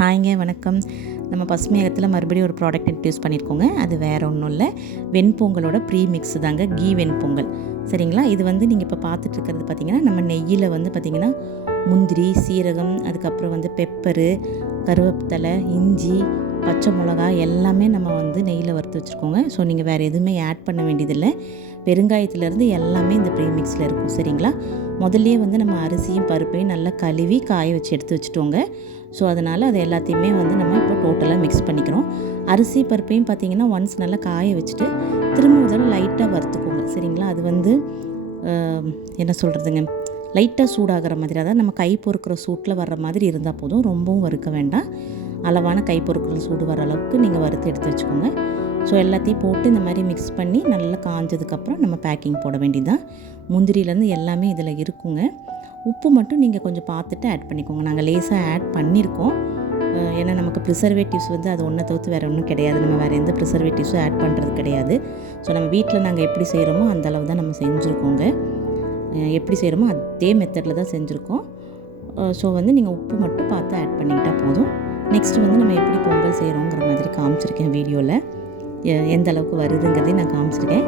ஹாய்ங்க, வணக்கம். நம்ம பசுமையகத்தில் மறுபடியும் ஒரு ப்ராடக்ட் இன்ட்ரடியூஸ் பண்ணியிருக்கோங்க. அது வேறு ஒன்றும் இல்லை, வெண்பொங்கலோட ப்ரீ மிக்ஸ் தாங்க, கீ வெண்பொங்கல். சரிங்களா? இது நீங்கள் இப்போ பார்த்துட்ருக்கிறது பார்த்திங்கன்னா, நம்ம நெய்யில் பார்த்திங்கன்னா முந்திரி, சீரகம், அதுக்கப்புறம் பெப்பரு, கருவேப்பிலை, இஞ்சி, பச்சை மிளகாய் எல்லாமே நம்ம நெய்யில் வறுத்து வச்சுருக்கோங்க. ஸோ நீங்கள் வேறு எதுவுமே ஆட் பண்ண வேண்டியதில்லை. பெருங்காயத்துலேருந்து எல்லாமே இந்த ப்ரீ மிக்ஸில் இருக்கும். சரிங்களா? முதல்லையே நம்ம அரிசியும் பருப்பையும் நல்லா கழுவி காய வச்சு எடுத்து வச்சுட்டோங்க. ஸோ அதனால் அது எல்லாத்தையுமே நம்ம இப்போ டோட்டலாக மிக்ஸ் பண்ணிக்கிறோம். அரிசி பருப்பையும் பார்த்திங்கன்னா ஒன்ஸ் நல்லா காய வச்சுட்டு திரும்ப முதல்ல லைட்டாக வறுத்துக்கோங்க. சரிங்களா? அது என்ன சொல்கிறதுங்க, லைட்டாக சூடாகிற மாதிரி, அதாவது நம்ம கை பொறுக்கிற சூட்டில் வர்ற மாதிரி இருந்தால் போதும். ரொம்பவும் வறுக்க வேண்டாம். அளவான கை பொறுக்கிற சூடு வர அளவுக்கு நீங்கள் வறுத்து எடுத்து வச்சுக்கோங்க. ஸோ எல்லாத்தையும் போட்டு இந்த மாதிரி மிக்ஸ் பண்ணி நல்லா காஞ்சதுக்கப்புறம் நம்ம பேக்கிங் போட வேண்டியதுதான். முந்திரியிலேருந்து எல்லாமே இதில் இருக்குங்க. உப்பு மட்டும் நீங்கள் கொஞ்சம் பார்த்துட்டு ஆட் பண்ணிக்கோங்க. நாங்கள் லேசாக ஆட் பண்ணியிருக்கோம். ஏன்னா நமக்கு ப்ரிசர்வேட்டிவ்ஸ் அது ஒன்றை தவிர்த்து வேறு ஒன்றும் கிடையாது. நம்ம வேறு எந்த ப்ரிசர்வேட்டிவ்ஸும் ஆட் பண்ணுறது கிடையாது. ஸோ நம்ம வீட்டில் நாங்கள் எப்படி செய்கிறோமோ அந்த அளவு தான் நம்ம செஞ்சுருக்கோங்க. எப்படி செய்கிறோமோ அதே மெத்தடில் தான் செஞ்சுருக்கோம். ஸோ நீங்கள் உப்பு மட்டும் பார்த்து ஆட் பண்ணிக்கிட்டால் போதும். நெக்ஸ்ட்டு நம்ம எப்படி பொங்கல் செய்கிறோங்கிற மாதிரி காமிச்சிருக்கேன் வீடியோவில். எந்த அளவுக்கு வருதுங்கிறதையும் நான் காமிச்சிருக்கேன்.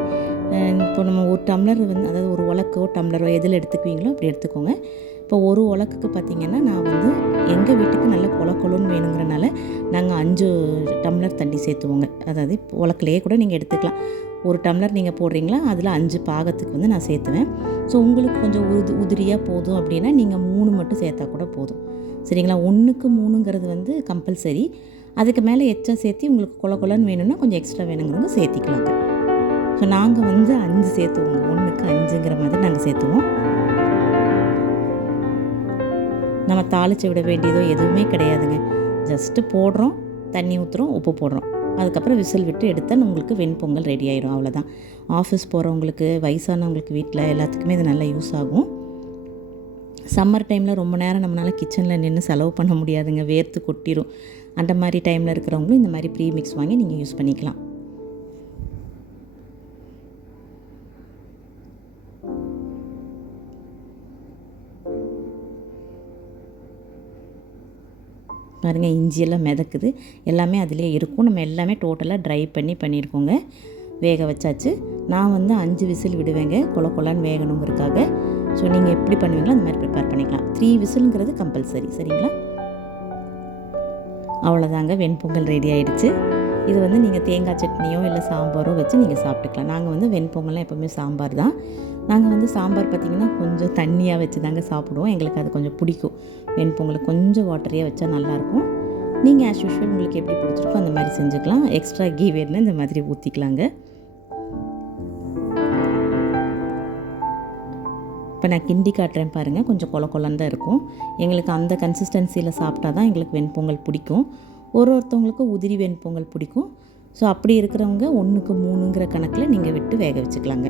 இப்போ நம்ம ஒரு டம்ளர் அதாவது ஒரு உலக்கோ டம்ளரோ எதில் எடுத்துக்குவீங்களோ அப்படி எடுத்துக்கோங்க. இப்போ ஒரு உலக்குக்கு பார்த்திங்கன்னா நான் எங்கள் வீட்டுக்கு நல்ல கொலன்னு வேணுங்கிறனால நாங்கள் 5 டம்ளர் தண்ணி சேர்த்துவோங்க. அதாவது உலக்கிலேயே கூட நீங்கள் எடுத்துக்கலாம். ஒரு டம்ளர் நீங்கள் போடுறீங்களா, அதில் 5 பாகத்துக்கு நான் சேர்த்துவேன். ஸோ உங்களுக்கு கொஞ்சம் உதிரியாக போதும் அப்படின்னா நீங்கள் 3 மட்டும் சேர்த்தா கூட போதும். சரிங்களா? 1க்கு 3ங்கிறது கம்பல்சரி. அதுக்கு மேலே எச்சா சேர்த்து உங்களுக்கு கொலன்னு வேணும்னா கொஞ்சம் எக்ஸ்ட்ரா வேணுங்கிறவங்க சேர்த்திக்கலாங்க. ஸோ நாங்கள் 5 சேர்த்துவோங்க. 1க்கு 5ங்கிற மாதிரி நாங்கள் சேர்த்துவோம். நம்ம தாளித்து விட வேண்டியதோ எதுவுமே கிடையாதுங்க. ஜஸ்ட்டு போடுறோம், தண்ணி ஊற்றுறோம், உப்பு போடுறோம். அதுக்கப்புறம் விசில் விட்டு எடுத்தால் உங்களுக்கு வெண்பொங்கல் ரெடி ஆயிடும். அவ்வளோதான். ஆஃபீஸ் போகிறவங்களுக்கு, வயசானவங்களுக்கு, வீட்டில் எல்லாத்துக்குமே இது நல்லா யூஸ் ஆகும். சம்மர் டைமில் ரொம்ப நேரம் நம்மளால் கிச்சனில் நின்று செலவு பண்ண முடியாதுங்க, வேர்த்து கொட்டிடும். அந்த மாதிரி டைமில் இருக்கிறவங்களும் இந்த மாதிரி ப்ரீ மிக்ஸ் வாங்கி நீங்கள் யூஸ் பண்ணிக்கலாம். பாருங்கள், இஞ்சியெல்லாம் மிதக்குது, எல்லாமே அதிலே இருக்கும். நம்ம எல்லாமே டோட்டலாக ட்ரை பண்ணியிருக்கோங்க. வேக வச்சாச்சு. நான் 5 விசில் விடுவேங்க, கொலன்னு வேகணுங்கிறதுக்காக. ஸோ நீங்கள் எப்படி பண்ணுவீங்களோ அந்த மாதிரி ப்ரிப்பேர் பண்ணிக்கலாம். 3 விசிலுங்கிறது கம்பல்சரி. சரிங்களா? அவ்வளோதாங்க, வெண்பொங்கல் ரெடி ஆகிடுச்சு. இது நீங்கள் தேங்காய் சட்னியோ இல்லை சாம்பாரோ வச்சு நீங்கள் சாப்பிட்டுக்கலாம். நாங்கள் வெண்பொங்கல்லாம் எப்போவுமே சாம்பார் தான். நாங்கள் சாம்பார் பார்த்திங்கன்னா கொஞ்சம் தண்ணியாக வச்சு தாங்க சாப்பிடுவோம். எங்களுக்கு அது கொஞ்சம் பிடிக்கும். வெண்பொங்கல் கொஞ்சம் வாட்டரியாக வச்சா நல்லாயிருக்கும். நீங்கள் ஆஸ் யூஷுவல் உங்களுக்கு எப்படி பிடிச்சிருக்கோ அந்த மாதிரி செஞ்சுக்கலாம். எக்ஸ்ட்ரா கீ வேணுன்னா இந்த மாதிரி ஊற்றிக்கலாங்க. இப்போ நான் கிண்டி காட்டுறேன் பாருங்கள். கொஞ்சம் கொலன்னு தான் இருக்கும். எங்களுக்கு அந்த கன்சிஸ்டன்சியில் சாப்பிட்டா தான் எங்களுக்கு வெண்பொங்கல் பிடிக்கும். ஒருத்தவங்களுக்கு உதிரி வெண்பொங்கல் பிடிக்கும். ஸோ அப்படி இருக்கிறவங்க 1க்கு 3ங்கிற கணக்கில் நீங்கள் விட்டு வேக வச்சுக்கலாங்க.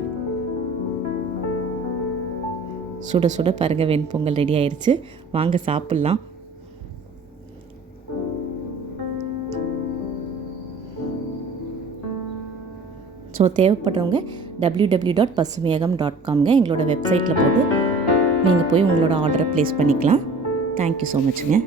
சுட சுட பாருங்கள், வெண்பொங்கல் ரெடி ஆயிடுச்சு. வாங்க சாப்பிட்லாம். ஸோ தேவைப்படுறவங்க www.pasumiyagam.comங்க எங்களோட வெப்சைட்டில் போட்டு நீங்கள் போய் உங்களோட ஆர்டரை ப்ளேஸ் பண்ணிக்கலாம். Thank you so மச்சுங்க.